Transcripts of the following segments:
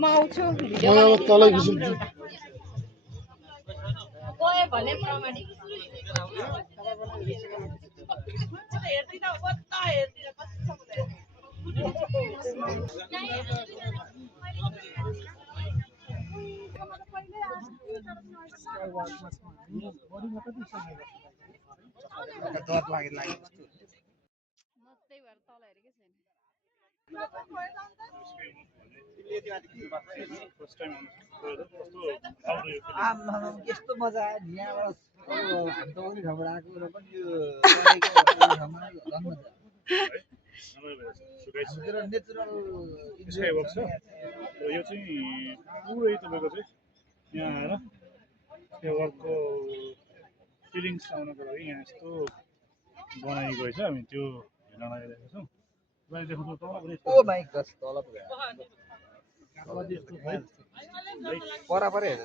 म आउँछु तलै घिसिन्छु गयो भने प्रमाणिक डर लाग्यो यस्तो मजा आयो यहाँबाट हामी त अघि ठाउँबाट आएको र पनि यो ठाउँमा झन् मजा नेचुरल स्काइवक छ र यो चाहिँ पुरै तपाईँको चाहिँ यहाँ आएर स्काइवकको फिलिङ्स आउनको लागि यहाँ यस्तो बनाइएको रहेछ हामी त्यो हेर्न लागिरहेको छौँ तपाईँले देख्नु तल पनि ओ माइ गड तल परा परै हेर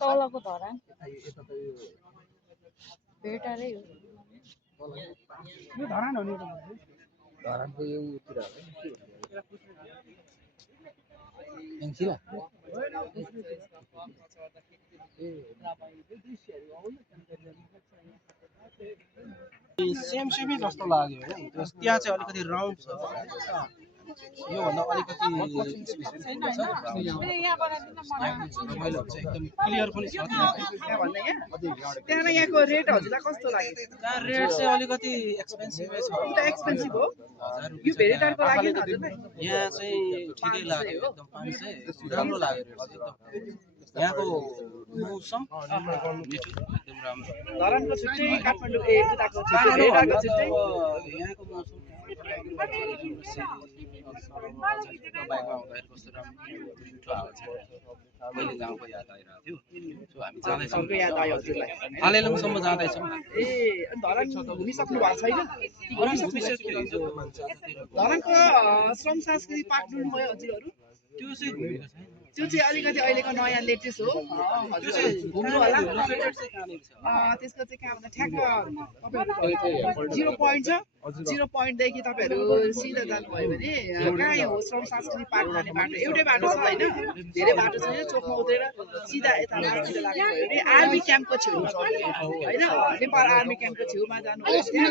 तलको धरान भेटारै हो यो धरान हो नि धरानको यो उतिर एन्सिला सेम सेमै जस्तो लाग्यो है त्यहाँ चाहिँ अलिकति राउन्ड छ यो भन्दा अलिकति रमाइलो हुन्छ एकदम क्लियर पनि छ त्यहाँ यहाँको रेट हजुरलाई कस्तो लाग्यो त्यहाँ रेट चाहिँ अलिकति एक्सपेन्सिभै छ एक्सपेन्सिभ हो यो भेरिटारको लागि हजुरलाई यहाँ चाहिँ ठिकै लाग्यो एकदम 500 राम्रो लाग्यो रेट एकदम यहाँको मौसम मिठो एकदम राम्रो धरानको छुट्टै काठमाडौँ उताको छुट्टै भेरिटारको छुट्टै यहाँको मौसम बाइकमा आउँदाखेरि कस्तो राम्रो मिठो हावा छ पहिले गाउँको याद आइरहेको थियो हामी जाँदैछौँ याद आयो हजुरलाई हालेलुङसम्म जाँदैछौँ ए अनि धरान घुमिसक्नु भएको छैन धरानको श्रम संस्कृति पार्क डुल्नुभयो हजुरहरू त्यो चाहिँ घुमेको छैन त्यो चाहिँ अलिकति अहिलेको नयाँ लेटेस्ट हो हजुर चाहिँ घुम्नु होला त्यसको चाहिँ कहाँ भन्दा ठ्याक्क तपाईँहरू 0 पोइन्ट छ 0 पोइन्टदेखि तपाईँहरू सिधा जानुभयो भने कहाँ हो श्रम संस्कृति पार्क जाने बाटो एउटै बाटो छ होइन धेरै बाटो छैन चोकमा उत्रेर सिधा यता लाग्नुभयो भने आर्मी क्याम्पको छेउमा होइन नेपाल आर्मी क्याम्पको छेउमा जानुभयो त्यहाँ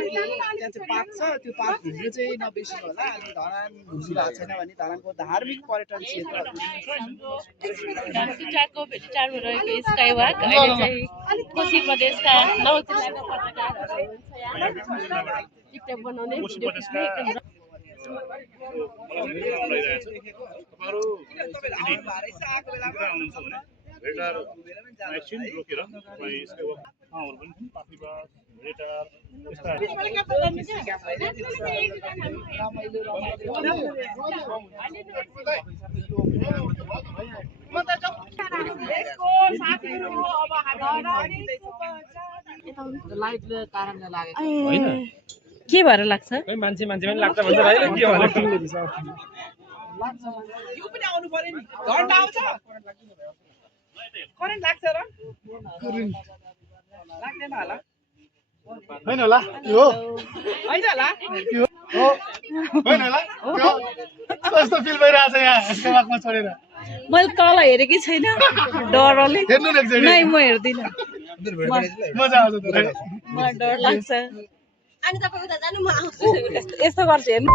चाहिँ पार्क छ त्यो पार्क घुम्नु चाहिँ नबिर्सिनु होला अनि धरान घुम्नु भएको छैन भने धरानको धार्मिक पर्यटन क्षेत्रहरू चारको भेटिटारमा रहेको स्काइवक अहिले चाहिँ कोशी प्रदेशका 9 जिल्लाका पत्रकारहरू हुनुहुन्छ यहाँ टिकटक बनाउने भिडियो खिच्ने भेटार एकछिन रोकेर तपाईँ स्काइवकहरू पनि पाखीबास भेटार यस्ता लाइटले कारणले लागेको होइन के भएर लाग्छ मान्छे पनि लाग्छ भन्छ होइन के यो पनि आउनु पर्यो नि घन्टा आउँछ करेन्ट लाग्छ र लाग्दैन होला होइन होला यो होइन होला हो होइन होला कस्तो फिल भइरहेछ यहाँ स्काइवकमा छोडेर मैले तल हेरेकै छैन डरले हेर्नु न एकचोटि नै म हेर्दिनँ मजा आउँछ मलाई डर लाग्छ अनि तपाईँ उता जानु म आउँछु यस्तो गर्छु हेर्नु